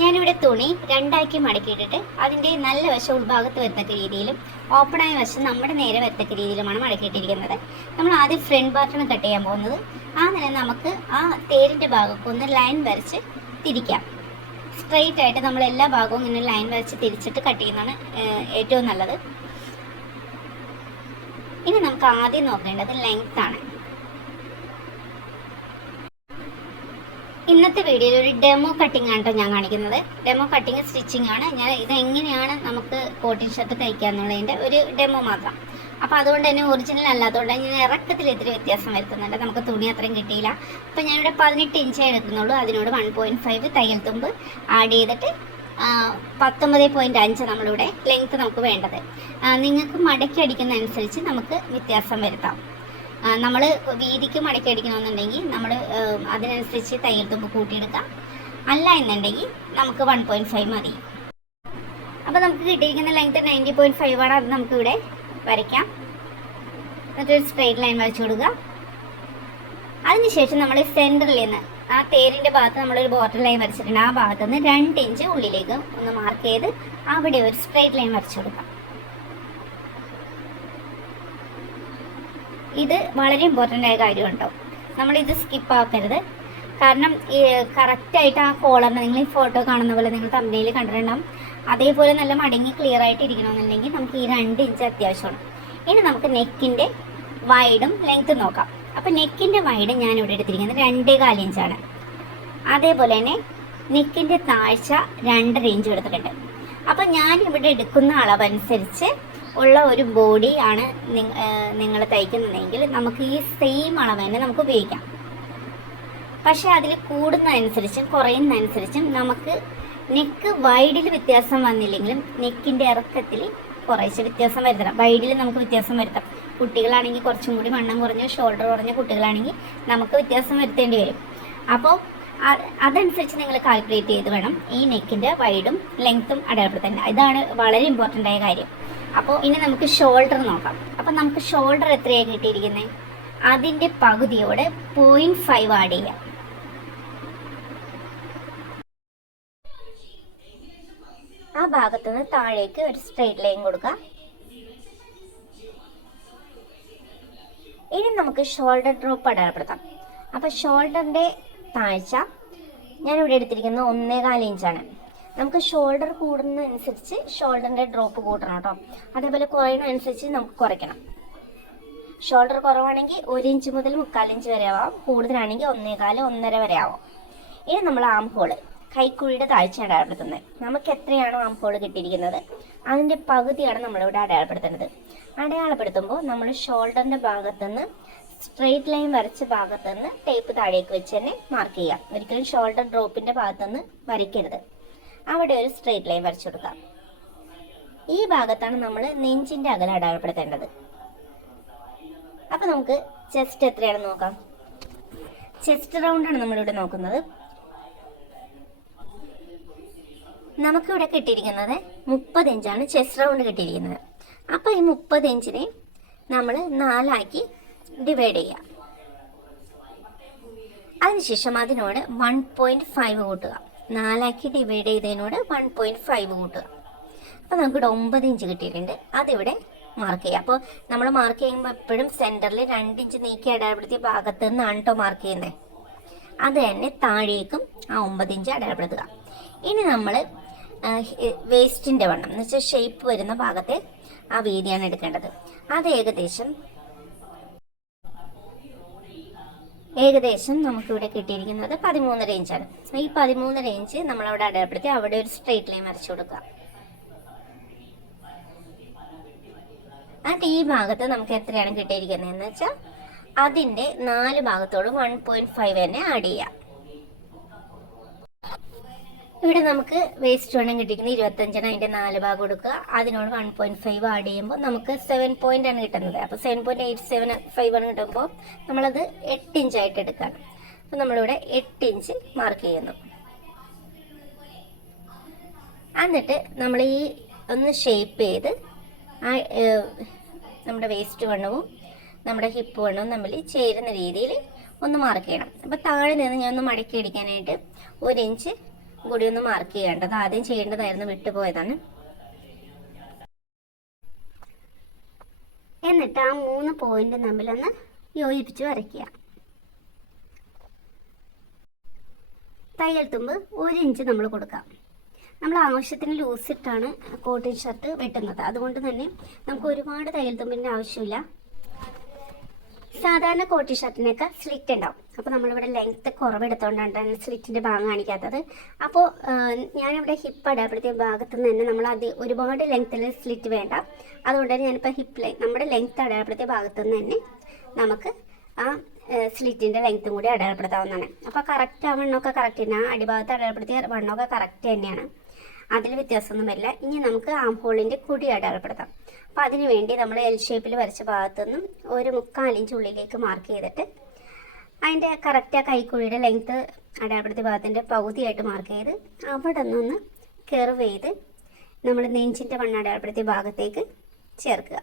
ഞാനിവിടെ തുണി രണ്ടാക്കി മടക്കിയിട്ടിട്ട് അതിൻ്റെ നല്ല വശം ഉൾഭാഗത്ത് വരത്തക്ക രീതിയിലും ഓപ്പണായ വശം നമ്മുടെ നേരെ വരത്തക്ക രീതിയിലുമാണ് മടക്കിയിട്ടിരിക്കുന്നത്. നമ്മൾ ആദ്യം ഫ്രണ്ട് പാർട്ടാണ് കട്ട് ചെയ്യാൻ പോകുന്നത്. ആ നേരം നമുക്ക് ആ തേരിൻ്റെ ഭാഗമൊക്കെ ഒന്ന് ലൈൻ വരച്ച് തിരിക്കാം. സ്ട്രെയിറ്റ് ആയിട്ട് നമ്മൾ എല്ലാ ഭാഗവും ഇങ്ങനെ ലൈൻ വരച്ച് തിരിച്ചിട്ട് കട്ട് ചെയ്യുന്നതാണ് ഏറ്റവും നല്ലത്. ഇനി നമുക്ക് ആദ്യം നോക്കേണ്ടത് ലെങ്ത് ആണ്. ഇന്നത്തെ വീഡിയോയിൽ ഒരു ഡെമോ കട്ടിംഗ് ആണ് കേട്ടോ ഞാൻ കാണിക്കുന്നത്. ഡെമോ കട്ടിങ് സ്റ്റിച്ചിങ് ആണ്. ഞാൻ ഇതെങ്ങനെയാണ് നമുക്ക് കോട്ടൺ ഷർട്ട് തയ്ക്കുക എന്നുള്ളതിൻ്റെ ഒരു ഡെമോ മാത്രം. അപ്പോൾ അതുകൊണ്ട് തന്നെ ഒറിജിനൽ അല്ലാത്തതുകൊണ്ട് ഞാൻ ഇറക്കത്തിൽ ഇത്തിരി വ്യത്യാസം വരുത്തുന്നുണ്ട്. നമുക്ക് തുണി അത്രയും കിട്ടിയില്ല. അപ്പോൾ ഞാനിവിടെ 18 ഇഞ്ചേ എടുക്കുന്നുള്ളൂ. അതിനോട് 1.5 തയ്യൽ തുമ്പ് ആഡ് ചെയ്തിട്ട് 19.5 നമ്മളിവിടെ ലെങ്ത്ത് നമുക്ക് വേണ്ടത്. നിങ്ങൾക്ക് മടക്കി അടിക്കുന്നതനുസരിച്ച് നമുക്ക് വ്യത്യാസം വരുത്താം. നമ്മൾ വീതിക്ക് മടക്കി അടിക്കണമെന്നുണ്ടെങ്കിൽ നമ്മൾ അതിനനുസരിച്ച് തയ്യൽ തുമ്പ് കൂട്ടിയെടുക്കാം. അല്ല എന്നുണ്ടെങ്കിൽ നമുക്ക് 1.5 മതി. അപ്പോൾ നമുക്ക് കിട്ടിയിരിക്കുന്ന ലെങ്ത് 90.5 ആണ്. അത് നമുക്കിവിടെ വരയ്ക്കാം. എന്നിട്ടൊരു സ്ട്രെയിറ്റ് ലൈൻ വരച്ചു കൊടുക്കുക. അതിനുശേഷം നമ്മൾ സെൻറ്ററിൽ നിന്ന് ആ തേരിൻ്റെ ഭാഗത്ത് നമ്മളൊരു ബോർഡർ ലൈൻ വരച്ചിട്ടുണ്ട്. ആ ഭാഗത്ത് നിന്ന് 2 ഇഞ്ച് ഉള്ളിലേക്ക് ഒന്ന് മാർക്ക് ചെയ്ത് അവിടെ ഒരു സ്ട്രെയിറ്റ് ലൈൻ വരച്ചു കൊടുക്കാം. ഇത് വളരെ ഇമ്പോർട്ടൻ്റ് ആയ കാര്യമാണ് കേട്ടോ. നമ്മളിത് സ്കിപ്പ് ആക്കരുത്. കാരണം കറക്റ്റായിട്ട് ആ കോളറിന് നിങ്ങൾ ഈ ഫോട്ടോ കാണുന്ന പോലെ നിങ്ങൾ തമ്മിൽ കണ്ടിട്ടുണ്ടാകും. അതേപോലെ നല്ല മടങ്ങി ക്ലിയർ ആയിട്ട് ഇരിക്കണമെന്നുണ്ടെങ്കിൽ നമുക്ക് ഈ 2 ഇഞ്ച് അത്യാവശ്യമാണ്. ഇനി നമുക്ക് നെക്കിൻ്റെ വൈഡും ലെങ്ത്തും നോക്കാം. അപ്പോൾ നെക്കിൻ്റെ വൈഡ് ഞാനിവിടെ എടുത്തിരിക്കുന്നത് 2.25 ഇഞ്ചാണ്. അതേപോലെ തന്നെ നെക്കിൻ്റെ താഴ്ച 2.5 ഇഞ്ച് എടുത്തിട്ടുണ്ട്. അപ്പോൾ ഞാനിവിടെ എടുക്കുന്ന അളവനുസരിച്ച് ഉള്ള ഒരു ബോഡി ആണ് നിങ്ങൾ തയ്ക്കുന്നതെങ്കിൽ നമുക്ക് ഈ സെയിം അളവ് തന്നെ നമുക്ക് ഉപയോഗിക്കാം. പക്ഷേ അതിൽ കൂടുന്നതനുസരിച്ചും കുറയുന്നതനുസരിച്ചും നമുക്ക് നെക്ക് വൈഡിൽ വ്യത്യാസം വന്നില്ലെങ്കിലും നെക്കിൻ്റെ ഇറക്കത്തിൽ കുറേശ്ശെ വ്യത്യാസം വരുത്തണം. വൈഡിൽ നമുക്ക് വ്യത്യാസം വരുത്താം. കുട്ടികളാണെങ്കിൽ കുറച്ചും കൂടി വണ്ണം കുറഞ്ഞ ഷോൾഡർ കുറഞ്ഞ കുട്ടികളാണെങ്കിൽ നമുക്ക് വ്യത്യാസം വരുത്തേണ്ടി വരും. അപ്പോൾ അതനുസരിച്ച് നിങ്ങൾ കാൽക്കുലേറ്റ് ചെയ്ത് വേണം ഈ നെക്കിൻ്റെ വൈഡും ലെങ്ത്തും അടയാളപ്പെടുത്താൻ. ഇതാണ് വളരെ ഇമ്പോർട്ടൻ്റ് ആയ കാര്യം. അപ്പോൾ ഇനി നമുക്ക് ഷോൾഡർ നോക്കാം. അപ്പോൾ നമുക്ക് ഷോൾഡർ എത്രയാണ് കിട്ടിയിരിക്കുന്നത്? അതിൻ്റെ പകുതിയോടെ 0.5 ആഡ് ചെയ്യാം. ആ ഭാഗത്തുനിന്ന് താഴേക്ക് ഒരു സ്ട്രെയിറ്റ് ലൈൻ കൊടുക്കുക. ഇനി നമുക്ക് ഷോൾഡർ ഡ്രോപ്പ് അടയാളപ്പെടുത്താം. അപ്പോൾ ഷോൾഡറിൻ്റെ താഴ്ച ഞാനിവിടെ എടുത്തിരിക്കുന്നത് 1.25 ഇഞ്ചാണ്. നമുക്ക് ഷോൾഡർ കൂടുന്നതനുസരിച്ച് ഷോൾഡറിൻ്റെ ഡ്രോപ്പ് കൂട്ടണം കേട്ടോ. അതേപോലെ കുറയുന്നതനുസരിച്ച് നമുക്ക് കുറയ്ക്കണം. ഷോൾഡർ കുറവാണെങ്കിൽ 1 ഇഞ്ച് മുതൽ 3/4 ഇഞ്ച് വരെ ആവാം. കൂടുതലാണെങ്കിൽ 1.25 1.5 വരെ ആവാം. ഇനി നമ്മൾ ആം ഹോള് കൈക്കുഴിയുടെ താഴ്ച അടയാളപ്പെടുത്തുന്നത്. നമുക്ക് എത്രയാണോ ആം ഹോള് കിട്ടിയിരിക്കുന്നത് അതിൻ്റെ പകുതിയാണ് നമ്മളിവിടെ അടയാളപ്പെടുത്തേണ്ടത്. അടയാളപ്പെടുത്തുമ്പോൾ നമ്മൾ ഷോൾഡറിൻ്റെ ഭാഗത്തുനിന്ന് സ്ട്രെയിറ്റ് ലൈൻ വരച്ച ഭാഗത്തുനിന്ന് ടേപ്പ് താഴേക്ക് വെച്ച് തന്നെ മാർക്ക് ചെയ്യാം. ഒരിക്കലും ഷോൾഡർ ഡ്രോപ്പിൻ്റെ ഭാഗത്തുനിന്ന് വരയ്ക്കരുത്. അവിടെ ഒരു സ്ട്രെയിറ്റ് ലൈൻ വരച്ചു കൊടുക്കാം. ഈ ഭാഗത്താണ് നമ്മൾ നെഞ്ചിൻ്റെ അകലം അടയാളപ്പെടുത്തേണ്ടത്. അപ്പോൾ നമുക്ക് ചെസ്റ്റ് എത്രയാണെന്ന് നോക്കാം. ചെസ്റ്റ് റൗണ്ടാണ് നമ്മളിവിടെ നോക്കുന്നത്. നമുക്കിവിടെ കിട്ടിയിരിക്കുന്നത് 30 ഇഞ്ചാണ് ചെസ്റ്റ് റൗണ്ട് കിട്ടിയിരിക്കുന്നത്. അപ്പോൾ ഈ 30 ഇഞ്ചിനെ നമ്മൾ 4 ഡിവൈഡ് ചെയ്യാം. അതിനുശേഷം അതിനോട് 1.5 കൂട്ടുക. 4 ഡിവൈഡ് ചെയ്തതിനോട് 1.5 കൂട്ടുക. അപ്പോൾ നമുക്കിവിടെ 9 ഇഞ്ച് കിട്ടിയിട്ടുണ്ട്. അതിവിടെ മാർക്ക് ചെയ്യാം. അപ്പോൾ നമ്മൾ മാർക്ക് ചെയ്യുമ്പോൾ എപ്പോഴും സെൻറ്ററിൽ 2 ഇഞ്ച് നീക്കി അടയാളപ്പെടുത്തിയ ഭാഗത്ത് നിന്നാണ് കേട്ടോ മാർക്ക് ചെയ്യുന്നത്. അത് തന്നെ താഴേക്കും ആ 9 ഇഞ്ച് അടയാളപ്പെടുത്തുക. ഇനി നമ്മൾ വേസ്റ്റിൻ്റെ വണ്ണം എന്ന് വെച്ചാൽ ഷേപ്പ് വരുന്ന ഭാഗത്തെ ആ വീതിയാണ് എടുക്കേണ്ടത്. അത് ഏകദേശം നമുക്കിവിടെ കിട്ടിയിരിക്കുന്നത് 13.5 ഇഞ്ചാണ്. ഈ 13.5 ഇഞ്ച് നമ്മളവിടെ അടയാളപ്പെടുത്തി അവിടെ ഒരു സ്ട്രെയിറ്റ് ലൈൻ വരച്ചു കൊടുക്കുക. എന്നിട്ട് ഈ ഭാഗത്ത് നമുക്ക് എത്രയാണ് കിട്ടിയിരിക്കുന്നതെന്ന് വെച്ചാൽ അതിൻ്റെ 4 ഭാഗത്തോടും 1.5 തന്നെ ആഡ് ചെയ്യാം. ഇവിടെ നമുക്ക് വേസ്റ്റ് വണ്ണം കിട്ടിയിരിക്കുന്നത് 25 അതിൻ്റെ 4 ഭാഗം കൊടുക്കുക. അതിനോട് 1.5 ആഡ് ചെയ്യുമ്പോൾ നമുക്ക് 7 പോയിൻ്റ് ആണ് കിട്ടുന്നത്. അപ്പോൾ 7.875 ആണ് കിട്ടുമ്പോൾ നമ്മളത് 8 ഇഞ്ചായിട്ട് എടുക്കുകയാണ്. അപ്പോൾ നമ്മളിവിടെ 8 ഇഞ്ച് മാർക്ക് ചെയ്യുന്നു. എന്നിട്ട് നമ്മൾ ഈ ഒന്ന് ഷേപ്പ് ചെയ്ത് ആ നമ്മുടെ വേസ്റ്റ് വണ്ണവും നമ്മുടെ ഹിപ്പ് വണ്ണവും തമ്മിൽ ചേരുന്ന രീതിയിൽ ഒന്ന് മാർക്ക് ചെയ്യണം. അപ്പോൾ താഴെ നിന്ന് ഞാൻ ഒന്ന് മടക്കി അടിക്കാനായിട്ട് 1 ഇഞ്ച് കൂടി ഒന്ന് മാർക്ക് ചെയ്യേണ്ടത്. ആദ്യം ചെയ്യേണ്ടതായിരുന്നു, വിട്ടുപോയതാണ്. എന്നിട്ട് ആ 3 പോയിന്റ് തമ്മിലൊന്ന് യോജിപ്പിച്ച് വരയ്ക്കുക. തയ്യൽ തുമ്പ് 1 ഇഞ്ച് നമ്മൾ കൊടുക്കാം. നമ്മൾ ആവശ്യത്തിന് ലൂസിട്ടാണ് കോട്ടൺ ഷർട്ട് വെട്ടുന്നത്, അതുകൊണ്ട് തന്നെ നമുക്ക് ഒരുപാട് തയ്യൽ തുമ്പിൻ്റെ ആവശ്യമില്ല. സാധാരണ കോട്ടൺ ഷർട്ടിനൊക്കെ സ്ലിറ്റ് ഉണ്ടാവും. അപ്പോൾ നമ്മളിവിടെ ലെങ്ത്ത് കുറവെടുത്തുകൊണ്ടാണ് സ്ലിറ്റിൻ്റെ ഭാഗം കാണിക്കാത്തത്. അപ്പോൾ ഞാനിവിടെ ഹിപ്പ് അടയാളപ്പെടുത്തിയ ഭാഗത്ത് നിന്ന് തന്നെ നമ്മൾ ഒരുപാട് ലെങ്ത്തിൽ സ്ലിറ്റ് വേണ്ട. അതുകൊണ്ട് തന്നെ ഞാനിപ്പോൾ നമ്മുടെ ലെങ്ത്ത് അടയാളപ്പെടുത്തിയ ഭാഗത്ത് നിന്ന് തന്നെ നമുക്ക് ആ സ്ലിറ്റിൻ്റെ ലെങ്ത്തും കൂടി അടയാളപ്പെടുത്താവുന്നതാണ്. അപ്പോൾ കറക്റ്റ് ആ വണ്ണമൊക്കെ കറക്റ്റ് തന്നെ, ആ അടിഭാഗത്ത് അടയാളപ്പെടുത്തിയ വണ്ണമൊക്കെ കറക്റ്റ് തന്നെയാണ്, അതിൽ വ്യത്യാസമൊന്നും വരില്ല. ഇനി നമുക്ക് ആം ഹോളിൻ്റെ കുടി അടയാളപ്പെടുത്താം. അപ്പോൾ അതിന് വേണ്ടി നമ്മൾ എൽ ഷേപ്പിൽ വരച്ച ഭാഗത്തുനിന്നും ഒരു 3/4 ഇഞ്ച് ഉള്ളിലേക്ക് മാർക്ക് ചെയ്തിട്ട് അതിൻ്റെ കറക്റ്റ് ആ കൈക്കുഴിയുടെ ലെങ്ത്ത് അടയാളപ്പെടുത്തിയ ഭാഗത്തിൻ്റെ പകുതിയായിട്ട് മാർക്ക് ചെയ്ത് അവിടെ നിന്നൊന്ന് കർവ് ചെയ്ത് നമ്മൾ നെഞ്ചിൻ്റെ വണ്ണം അടയാളപ്പെടുത്തിയ ഭാഗത്തേക്ക് ചേർക്കുക.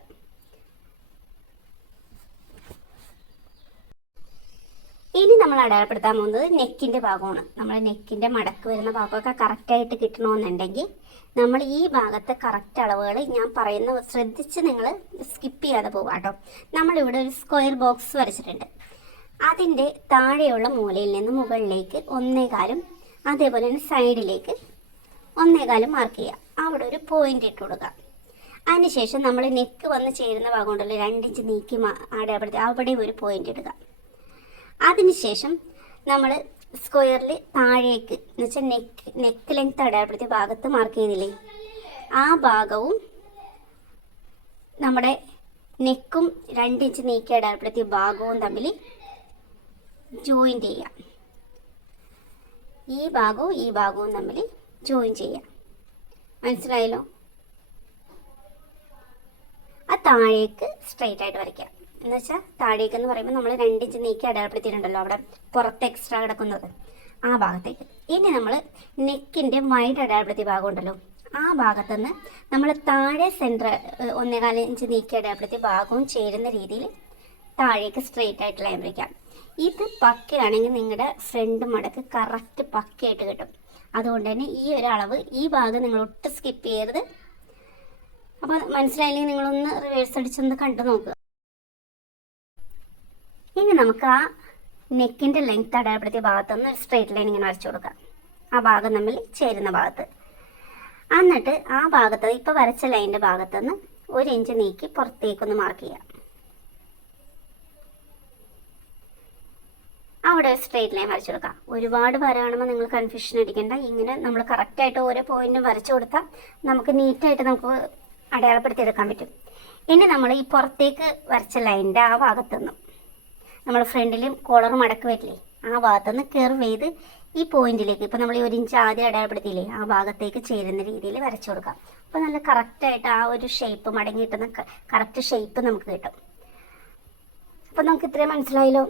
ഇനി നമ്മൾ അടയാളപ്പെടുത്താൻ പോകുന്നത് നെക്കിൻ്റെ ഭാഗമാണ്. നമ്മൾ നെക്കിൻ്റെ മടക്ക് വരുന്ന ഭാഗമൊക്കെ കറക്റ്റായിട്ട് കിട്ടണമെന്നുണ്ടെങ്കിൽ നമ്മൾ ഈ ഭാഗത്തെ കറക്റ്റ് അളവുകൾ ഞാൻ പറയുന്ന ശ്രദ്ധിച്ച് നിങ്ങൾ സ്കിപ്പ് ചെയ്യാതെ പോകാം കേട്ടോ. നമ്മളിവിടെ ഒരു സ്ക്വയർ ബോക്സ് വരച്ചിട്ടുണ്ട്. അതിൻ്റെ താഴെയുള്ള മൂലയിൽ നിന്ന് മുകളിലേക്ക് 1.25, അതേപോലെ തന്നെ സൈഡിലേക്ക് 1.25 മാർക്ക് ചെയ്യുക. അവിടെ ഒരു പോയിന്റ് ഇട്ട് കൊടുക്കുക. അതിനുശേഷം നമ്മൾ നെക്ക് വന്ന് ചേരുന്ന ഭാഗം ഉണ്ടല്ലോ, 2 ഇഞ്ച് നീക്കി അടയാളപ്പെടുത്തി അവിടെ ഒരു പോയിന്റ് ഇടുക. അതിനുശേഷം നമ്മൾ സ്ക്വയറിൽ താഴേക്ക് എന്ന് വെച്ചാൽ നെക്ക് ലെങ്ത് അടയാളപ്പെടുത്തിയ ഭാഗത്ത് മാർക്ക് ചെയ്തില്ലേ, ആ ഭാഗവും നമ്മുടെ നെക്കും 2 ഇഞ്ച് നീക്കി അടയാളപ്പെടുത്തിയ ഭാഗവും തമ്മിൽ ജോയിൻ ചെയ്യാം. ഈ ഭാഗവും തമ്മിൽ ജോയിൻ ചെയ്യാം. മനസ്സിലായല്ലോ? ആ താഴേക്ക് സ്ട്രൈറ്റ് ആയിട്ട് വരയ്ക്കാം. എന്ന് വെച്ചാൽ താഴേക്ക് എന്ന് പറയുമ്പോൾ നമ്മൾ 2 ഇഞ്ച് നീക്കി അടയാളപ്പെടുത്തിയിട്ടുണ്ടല്ലോ, അവിടെ പുറത്ത് എക്സ്ട്രാ കിടക്കുന്നത്, ആ ഭാഗത്തേക്ക്. ഇനി നമ്മൾ നെക്കിൻ്റെ വൈഡ് അടയാളപ്പെടുത്തിയ ഭാഗം ഉണ്ടല്ലോ, ആ ഭാഗത്തുനിന്ന് നമ്മൾ താഴെ സെൻറ്റർ 1.25 ഇഞ്ച് നീക്കി അടയാളപ്പെടുത്തിയ ഭാഗവും ചേരുന്ന രീതിയിൽ താഴേക്ക് സ്ട്രെയിറ്റ് ആയിട്ട് ലൈൻ വരയ്ക്കാം. ഇത് പക്കയാണെങ്കിൽ നിങ്ങളുടെ ഫ്രണ്ട് മടക്ക് കറക്റ്റ് പക്കയായിട്ട് കിട്ടും. അതുകൊണ്ട് തന്നെ ഈ ഒരു അളവ്, ഈ ഭാഗം നിങ്ങൾ ഒട്ടും സ്കിപ്പ് ചെയ്യരുത്. അപ്പോൾ മനസ്സിലായില്ലെങ്കിൽ നിങ്ങളൊന്ന് റിവേഴ്സ് അടിച്ചൊന്ന് കണ്ടു നോക്കുക. ഇനി നമുക്ക് ആ നെക്കിൻ്റെ ലെങ്ത് അടയാളപ്പെടുത്തിയ ഭാഗത്തുനിന്ന് ഒരു സ്ട്രെയിറ്റ് ലൈൻ ഇങ്ങനെ വരച്ചു കൊടുക്കാം, ആ ഭാഗം തമ്മിൽ ചേരുന്ന ഭാഗത്ത്. എന്നിട്ട് ആ ഭാഗത്ത് ഇപ്പോൾ വരച്ച ലൈനിൻ്റെ ഭാഗത്തുനിന്ന് 1 ഇഞ്ച് നീക്കി പുറത്തേക്കൊന്ന് മാർക്ക് ചെയ്യാം. അവിടെ ഒരു സ്ട്രെയിറ്റ് ലൈൻ വരച്ചു കൊടുക്കാം. ഒരുപാട് വര കാണുമ്പോൾ നിങ്ങൾ കൺഫ്യൂഷൻ അടിക്കേണ്ട. ഇങ്ങനെ നമ്മൾ കറക്റ്റായിട്ട് ഓരോ പോയിന്റും വരച്ചു കൊടുത്താൽ നമുക്ക് നീറ്റായിട്ട് നമുക്ക് അടയാളപ്പെടുത്തിയെടുക്കാൻ പറ്റും. ഇനി നമ്മൾ ഈ പുറത്തേക്ക് വരച്ച ലൈനിൻ്റെ ആ ഭാഗത്തുനിന്നും നമ്മൾ ഫ്രണ്ടിലും കോളർ മടക്ക് വരില്ലേ, ആ ഭാഗത്തുനിന്ന് കർവ് ചെയ്ത് ഈ പോയിന്റിലേക്ക്, ഇപ്പോൾ നമ്മൾ 1 ഇഞ്ച് ആദ്യം അടയാളപ്പെടുത്തിയില്ലേ, ആ ഭാഗത്തേക്ക് ചേരുന്ന രീതിയിൽ വരച്ചു കൊടുക്കാം. അപ്പോൾ നല്ല കറക്റ്റായിട്ട് ആ ഒരു ഷേപ്പ്, മടങ്ങി കിട്ടുന്ന കറക്റ്റ് ഷേപ്പ് നമുക്ക് കിട്ടും. അപ്പോൾ നമുക്ക് ഇത്രയും മനസ്സിലായല്ലോ.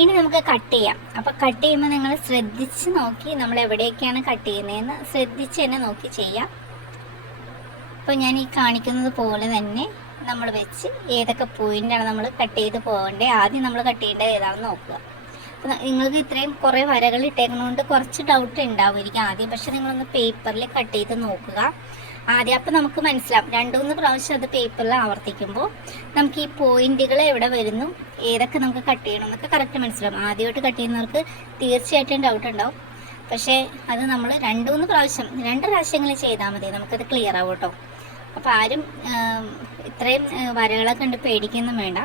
ഇനി നമുക്ക് കട്ട് ചെയ്യാം. അപ്പോൾ കട്ട് ചെയ്യുമ്പോൾ നിങ്ങൾ ശ്രദ്ധിച്ച് നോക്കി, നമ്മൾ എവിടെയൊക്കെയാണ് കട്ട് ചെയ്യുന്നതെന്ന് ശ്രദ്ധിച്ച് തന്നെ നോക്കി ചെയ്യാം. അപ്പോൾ ഞാൻ ഈ കാണിക്കുന്നത് പോലെ തന്നെ നമ്മൾ വെച്ച് ഏതൊക്കെ പോയിന്റാണ് നമ്മൾ കട്ട് ചെയ്ത് പോകേണ്ടത്, ആദ്യം നമ്മൾ കട്ട് ചെയ്യേണ്ടത് ഏതാണെന്ന് നോക്കുക. അപ്പോൾ നിങ്ങൾക്ക് ഇത്രയും കുറേ വരകൾ ഇട്ടേക്കുന്നതുകൊണ്ട് കുറച്ച് ഡൗട്ട് ഉണ്ടാവുമായിരിക്കും ആദ്യം, പക്ഷെ നിങ്ങളൊന്ന് പേപ്പറിൽ കട്ട് ചെയ്ത് നോക്കുക ആദ്യം. അപ്പോൾ നമുക്ക് മനസ്സിലാവും. 2-3 പ്രാവശ്യം അത് പേപ്പറിൽ ആവർത്തിക്കുമ്പോൾ നമുക്ക് ഈ പോയിന്റുകൾ എവിടെ വരുന്നു, ഏതൊക്കെ നമുക്ക് കട്ട് ചെയ്യണം എന്നൊക്കെ കറക്റ്റ് മനസ്സിലാവും. ആദ്യമായിട്ട് കട്ട് ചെയ്യുന്നവർക്ക് തീർച്ചയായിട്ടും ഡൗട്ട് ഉണ്ടാവും. പക്ഷേ അത് നമ്മൾ 2-3 പ്രാവശ്യം 2 പ്രാവശ്യങ്ങളിൽ ചെയ്താൽ മതി, നമുക്കത് ക്ലിയർ ആവും കേട്ടോ. അപ്പോൾ ആരും ഇത്രയും വരകളൊക്കെ കണ്ട് പേടിക്കൊന്നും വേണ്ട.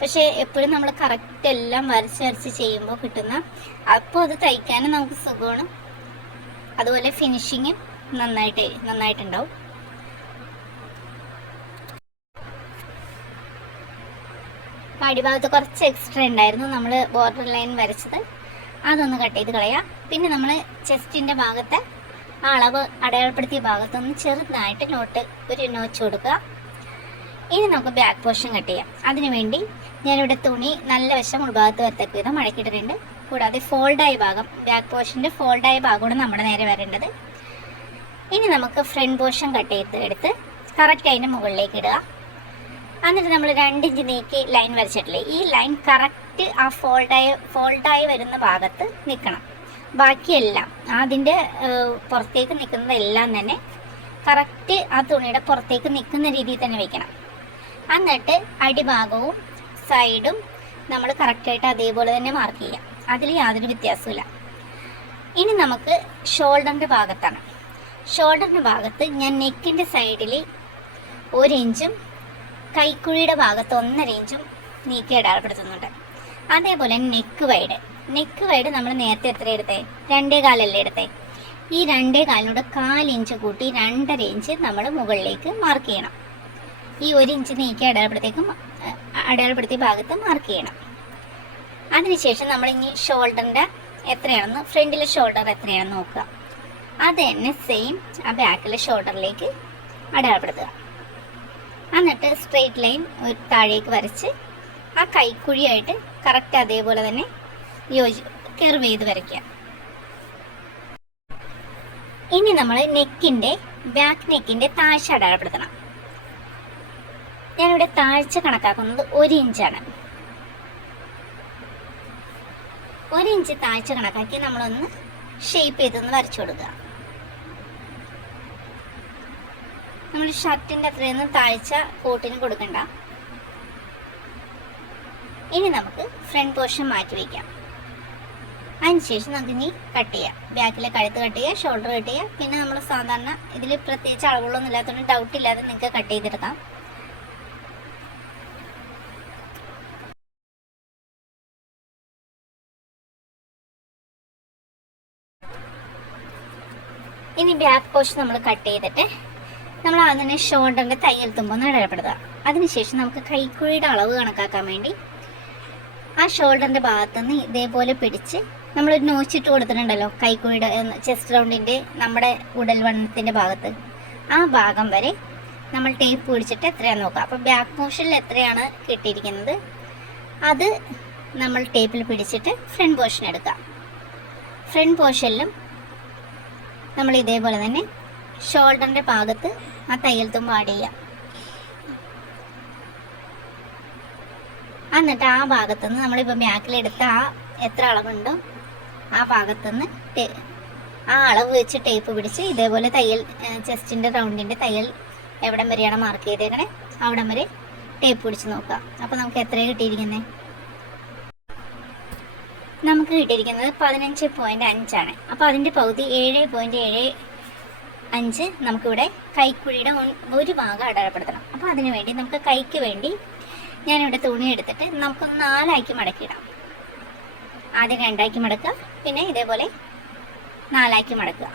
പക്ഷേ എപ്പോഴും നമ്മൾ കറക്റ്റ് എല്ലാം വരച്ച് ചെയ്യുമ്പോൾ കിട്ടുന്ന, അപ്പോൾ അത് തയ്ക്കാനും നമുക്ക് സുഖമാണ്, അതുപോലെ ഫിനിഷിങ്ങും നന്നായിട്ടുണ്ടാവും. അടിഭാഗത്ത് കുറച്ച് എക്സ്ട്രാ ഉണ്ടായിരുന്നു, നമ്മൾ ബോർഡർ ലൈൻ വരച്ചത്, അതൊന്ന് കട്ട് ചെയ്ത് കളയാം. പിന്നെ നമ്മൾ ചെസ്റ്റിൻ്റെ ഭാഗത്തെ അളവ് അടയാളപ്പെടുത്തിയ ഭാഗത്തൊന്ന് ചെറുതായിട്ട് ഒരു നോച്ച് കൊടുക്കുക. ഇനി നമുക്ക് ബാക്ക് പോർഷൻ കട്ട് ചെയ്യാം. അതിനുവേണ്ടി ഞാനിവിടെ തുണി നല്ല വശം ഉൾഭാഗത്ത് വരത്തക്ക വിധം മടക്കിയിട്ടുണ്ട്. കൂടാതെ ഫോൾഡായ ഭാഗം, ബാക്ക് പോർഷൻ്റെ ഫോൾഡായ ഭാഗമാണ് നമ്മുടെ നേരെ വരേണ്ടത്. ഇനി നമുക്ക് ഫ്രണ്ട് പോർഷൻ കട്ട് ചെയ്തെടുത്ത് കറക്റ്റ് അതിൻ്റെ മുകളിലേക്ക് ഇടുക. എന്നിട്ട് നമ്മൾ 2 ഇഞ്ച് നീക്കി ലൈൻ വരച്ചിട്ടില്ലേ, ഈ ലൈൻ കറക്റ്റ് ആ ഫോൾഡായി വരുന്ന ഭാഗത്ത് നിൽക്കണം. ബാക്കിയെല്ലാം അതിൻ്റെ പുറത്തേക്ക് നിൽക്കുന്നതെല്ലാം തന്നെ കറക്റ്റ് ആ തുണിയുടെ പുറത്തേക്ക് നിൽക്കുന്ന രീതിയിൽ തന്നെ വെക്കണം. എന്നിട്ട് അടിഭാഗവും സൈഡും നമ്മൾ കറക്റ്റായിട്ട് അതേപോലെ തന്നെ മാർക്ക് ചെയ്യാം. അതിൽ യാതൊരു വ്യത്യാസമില്ല. ഇനി നമുക്ക് ഷോൾഡറിൻ്റെ ഭാഗത്താണ്. ഷോൾഡറിൻ്റെ ഭാഗത്ത് ഞാൻ നെക്കിൻ്റെ സൈഡിൽ 1 ഇഞ്ചും കൈക്കുഴിയുടെ ഭാഗത്ത് 1.5 ഇഞ്ചും നീക്കി അടയാളപ്പെടുത്തുന്നുണ്ട്. അതേപോലെ നെക്ക് വൈഡ് നമ്മൾ നേരത്തെ എത്ര എടുത്തേ? 2.25 എടുത്തേ. ഈ 2.25 4 ഇഞ്ച് കൂട്ടി 2.5 ഇഞ്ച് നമ്മൾ മുകളിലേക്ക് മാർക്ക് ചെയ്യണം. ഈ 1 ഇഞ്ച് നീക്കി അടയാളപ്പെടുത്തിയ ഭാഗത്ത് മാർക്ക് ചെയ്യണം. അതിനുശേഷം നമ്മൾ ഇനി ഷോൾഡറിൻ്റെ എത്രയാണെന്ന്, ഫ്രണ്ടിലെ ഷോൾഡർ എത്രയാണെന്ന് നോക്കുക. അത് തന്നെ സെയിം ആ ബാക്കിലെ ഷോൾഡറിലേക്ക് അടയാളപ്പെടുത്തുക. എന്നിട്ട് സ്ട്രെയിറ്റ് ലൈൻ ഒരു താഴേക്ക് വരച്ച് ആ കൈക്കുഴിയായിട്ട് കറക്റ്റ് അതേപോലെ തന്നെ കർവ് ചെയ്ത് വരയ്ക്കുക. ഇനി നമ്മൾ ബാക്ക് നെക്കിൻ്റെ താഴ്ച അടയാളപ്പെടുത്തണം. ഞാനിവിടെ താഴ്ച കണക്കാക്കുന്നത് 1 ഇഞ്ചാണ്. 1 ഇഞ്ച് താഴ്ച കണക്കാക്കി നമ്മളൊന്ന് ഷേപ്പ് ചെയ്തൊന്ന് വരച്ചു കൊടുക്കുക. നമ്മൾ ഷർട്ടിൻ്റെ അത്രയൊന്നും താഴ്ച കോട്ടിന് കൊടുക്കണ്ട. ഇനി നമുക്ക് ഫ്രണ്ട് പോർഷൻ മാറ്റി വയ്ക്കാം. അതിനുശേഷം നമുക്ക് ഇനി കട്ട് ചെയ്യാം. ബാക്കിലെ കഴുത്ത് കട്ട് ചെയ്യുക, ഷോൾഡർ കട്ട് ചെയ്യുക. പിന്നെ നമ്മൾ സാധാരണ ഇതിൽ പ്രത്യേകിച്ച് അളവുകളൊന്നും ഇല്ലാത്തതുകൊണ്ട് ഡൗട്ട് ഇല്ലാതെ നിങ്ങൾക്ക് കട്ട് ചെയ്തെടുക്കാം. ഇനി ബാക്ക് പോർഷൻ നമ്മൾ കട്ട് ചെയ്തിട്ട് നമ്മൾ ആദ്യം തന്നെ ഷോൾഡറിൻ്റെ തയ്യൽ തുമ്പൊന്ന് അടയാളപ്പെടുത്തുക. അതിനുശേഷം നമുക്ക് കൈക്കുഴിയുടെ അളവ് കണക്കാക്കാൻ വേണ്ടി ആ ഷോൾഡറിൻ്റെ ഭാഗത്തുനിന്ന് ഇതേപോലെ പിടിച്ച് നമ്മളൊരു നോച്ചിട്ട് കൊടുത്തിട്ടുണ്ടല്ലോ കൈക്കുഴിയുടെ ചെസ്റ്റ് റൗണ്ടിൻ്റെ നമ്മുടെ ഉടൽ വണ്ണത്തിൻ്റെ ഭാഗത്ത്, ആ ഭാഗം വരെ നമ്മൾ ടേപ്പ് പിടിച്ചിട്ട് എത്രയാണെന്ന് നോക്കുക. അപ്പോൾ ബാക്ക് പോർഷനിൽ എത്രയാണ് കിട്ടിയിരിക്കുന്നത് അത് നമ്മൾ ടേപ്പിൽ പിടിച്ചിട്ട് ഫ്രണ്ട് പോർഷൻ എടുക്കുക. ഫ്രണ്ട് പോർഷനിലും നമ്മൾ ഇതേപോലെ തന്നെ ഷോൾഡറിൻ്റെ ഭാഗത്ത് ആ തയ്യൽ തുമ്പ് ആഡ് ചെയ്യുക. എന്നിട്ട് ആ ഭാഗത്തുനിന്ന് നമ്മളിപ്പോൾ ബാക്കിലെടുത്ത എത്ര അളവുണ്ടോ ആ ഭാഗത്തുനിന്ന് ആ അളവ് വെച്ച് ടേപ്പ് പിടിച്ച് ഇതേപോലെ തയ്യൽ ചെസ്റ്റിൻ്റെ റൗണ്ടിൻ്റെ തയ്യൽ എവിടം വരെയാണ് മാർക്ക് ചെയ്തേക്കണേ അവിടം വരെ ടേപ്പ് പിടിച്ച് നോക്കുക. അപ്പോൾ നമുക്ക് എത്രയാണ് കിട്ടിയിരിക്കുന്നത്? നമുക്ക് കിട്ടിയിരിക്കുന്നത് 15.5 അപ്പോൾ അതിൻ്റെ പകുതി 7.75 നമുക്കിവിടെ കൈക്കുഴിയുടെ ഒരു ഭാഗം അടയാളപ്പെടുത്തണം. അപ്പോൾ അതിന് വേണ്ടി നമുക്ക് കൈക്ക് വേണ്ടി ഞാനിവിടെ തുണി എടുത്തിട്ട് നമുക്ക് 4 ആക്കി മടക്കിയിടാം. ആദ്യം 2 ആക്കി മടക്കുക, പിന്നെ ഇതേപോലെ 4 ആക്കി മടക്കുക.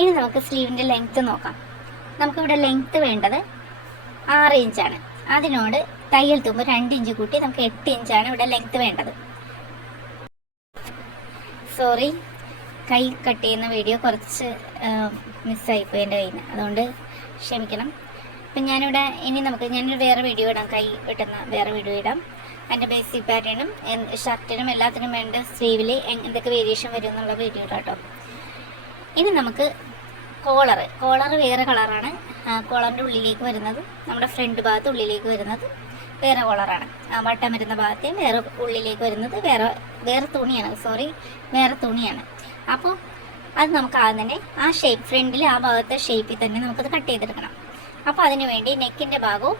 ഇനി നമുക്ക് സ്ലീവിൻ്റെ ലെങ്ത്ത് നോക്കാം. നമുക്കിവിടെ ലെങ്ത്ത് വേണ്ടത് 6 ഇഞ്ചാണ്. അതിനോട് തയ്യൽ തുമ്പ് 2 ഇഞ്ച് കൂട്ടി നമുക്ക് 8 ഇഞ്ചാണ് ഇവിടെ ലെങ്ത്ത് വേണ്ടത്. സോറി, കൈ കട്ട് ചെയ്യുന്ന വീഡിയോ കുറച്ച് മിസ്സായിപ്പോയി എൻ്റെ കയ്യിൽ നിന്ന്, അതുകൊണ്ട് ക്ഷമിക്കണം. അപ്പം ഞാനൊരു വേറെ വീഡിയോ ഇടാം, കൈ വെട്ടുന്ന വേറെ വീഡിയോ ഇടാം. അതിൻ്റെ ബേസിക് പാറ്റേണും ഷർട്ടിനും എല്ലാത്തിനും വേണ്ട സ്ലീവിൽ എന്തൊക്കെ വേരിയേഷൻ വരും എന്നുള്ള വീഡിയോ ഇടാം കേട്ടോ. ഇനി നമുക്ക് കോളർ വേറെ കളറാണ്. കോളറിൻ്റെ ഉള്ളിലേക്ക് വരുന്നത്, നമ്മുടെ ഫ്രണ്ട് ഭാഗത്ത് ഉള്ളിലേക്ക് വരുന്നത് വേറെ കോളറാണ്. വട്ടം വരുന്ന ഭാഗത്തേയും വേറെ ഉള്ളിലേക്ക് വരുന്നത് വേറെ തുണിയാണ്. അപ്പോൾ അത് നമുക്ക് ആദ്യം തന്നെ ആ ഷേപ്പ് ഫ്രണ്ടിൽ ആ ഭാഗത്തെ ഷേപ്പിൽ തന്നെ നമുക്കത് കട്ട് ചെയ്തെടുക്കണം. അപ്പോൾ അതിന് വേണ്ടി നെക്കിൻ്റെ ഭാഗവും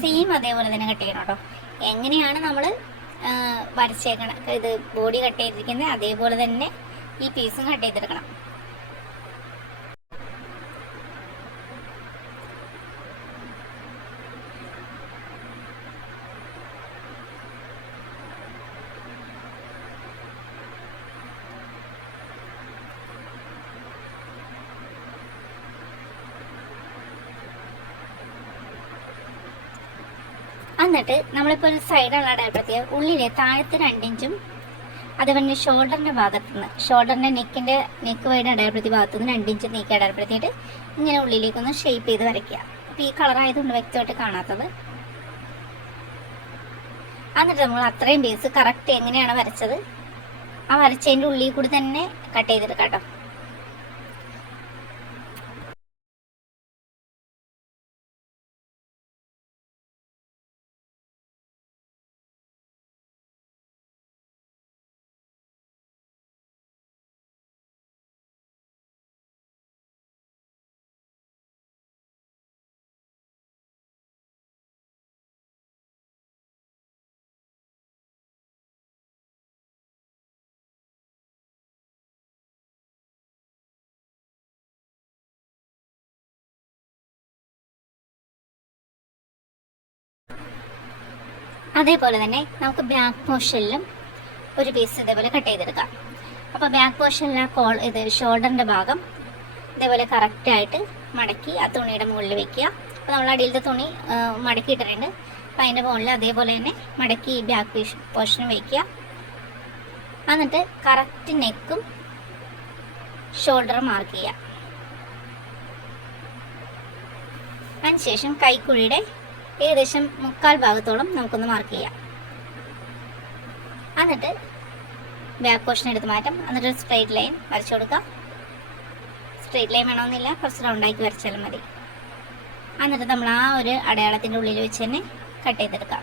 സെയിം അതേപോലെ തന്നെ കട്ട് ചെയ്യണം കേട്ടോ. എങ്ങനെയാണ് നമ്മൾ വരച്ചേക്കണം ഇത് ബോഡി കട്ട് ചെയ്തിരിക്കുന്നത് അതേപോലെ തന്നെ ഈ പീസും കട്ട് ചെയ്തെടുക്കണം. എന്നിട്ട് നമ്മളിപ്പോൾ ഒരു സൈഡാണ് അടയാളപ്പെടുത്തിയ ഉള്ളിലെ താഴത്തെ 2 ഇഞ്ചും അതുപോലെ ഷോൾഡറിൻ്റെ ഭാഗത്തുനിന്ന് ഷോൾഡറിൻ്റെ നെക്ക് വൈഡ് അടയാളപ്പെടുത്തിയ ഭാഗത്തുനിന്ന് 2 ഇഞ്ച് നീക്കി അടയാളപ്പെടുത്തിയിട്ട് ഇങ്ങനെ ഉള്ളിലേക്കൊന്ന് ഷേപ്പ് ചെയ്ത് വരയ്ക്കുക. അപ്പോൾ ഈ കളറായതുകൊണ്ട് വ്യക്തമായിട്ട് കാണാത്തത്. എന്നിട്ട് നമ്മൾ അത്രയും പീസ് കറക്റ്റ് എങ്ങനെയാണ് വരച്ചത് ആ വരച്ചതിൻ്റെ ഉള്ളിൽ കൂടി തന്നെ കട്ട് ചെയ്തെടുക്കാം കേട്ടോ. അതേപോലെ തന്നെ നമുക്ക് ബാക്ക് പോർഷനിലും ഒരു പീസ് ഇതേപോലെ കട്ട് ചെയ്തെടുക്കാം. അപ്പോൾ ബാക്ക് പോർഷനിലെ ഷോൾഡറിൻ്റെ ഭാഗം ഇതേപോലെ കറക്റ്റായിട്ട് മടക്കി ആ തുണിയുടെ മുകളിൽ വെക്കുക. അപ്പോൾ നമ്മൾ അടിയിലത്തെ തുണി മടക്കി ഇട്ടിട്ടുണ്ട്. അപ്പോൾ അതിൻ്റെ മുകളിൽ അതേപോലെ തന്നെ മടക്കി ബാക്ക് പോർഷനും വയ്ക്കുക. എന്നിട്ട് കറക്റ്റ് നെക്കും ഷോൾഡർ മാർക്ക് ചെയ്യുക. അതിനുശേഷം കൈക്കുഴിയുടെ ഏകദേശം 3/4 ഭാഗത്തോളം നമുക്കൊന്ന് മാർക്ക് ചെയ്യാം. എന്നിട്ട് ബാക്ക് പോർഷൻ എടുത്ത് മാറ്റാം. എന്നിട്ട് ഒരു സ്ട്രെയിറ്റ് ലൈൻ വരച്ചു കൊടുക്കുക. സ്ട്രെയിറ്റ് ലൈൻ വേണമെന്നില്ല, കുറച്ച് റൗണ്ടാക്കി വരച്ചാലും മതി. എന്നിട്ട് നമ്മൾ ആ ഒരു അടയാളത്തിൻ്റെ ഉള്ളിൽ വെച്ച് തന്നെ കട്ട് ചെയ്തെടുക്കാം.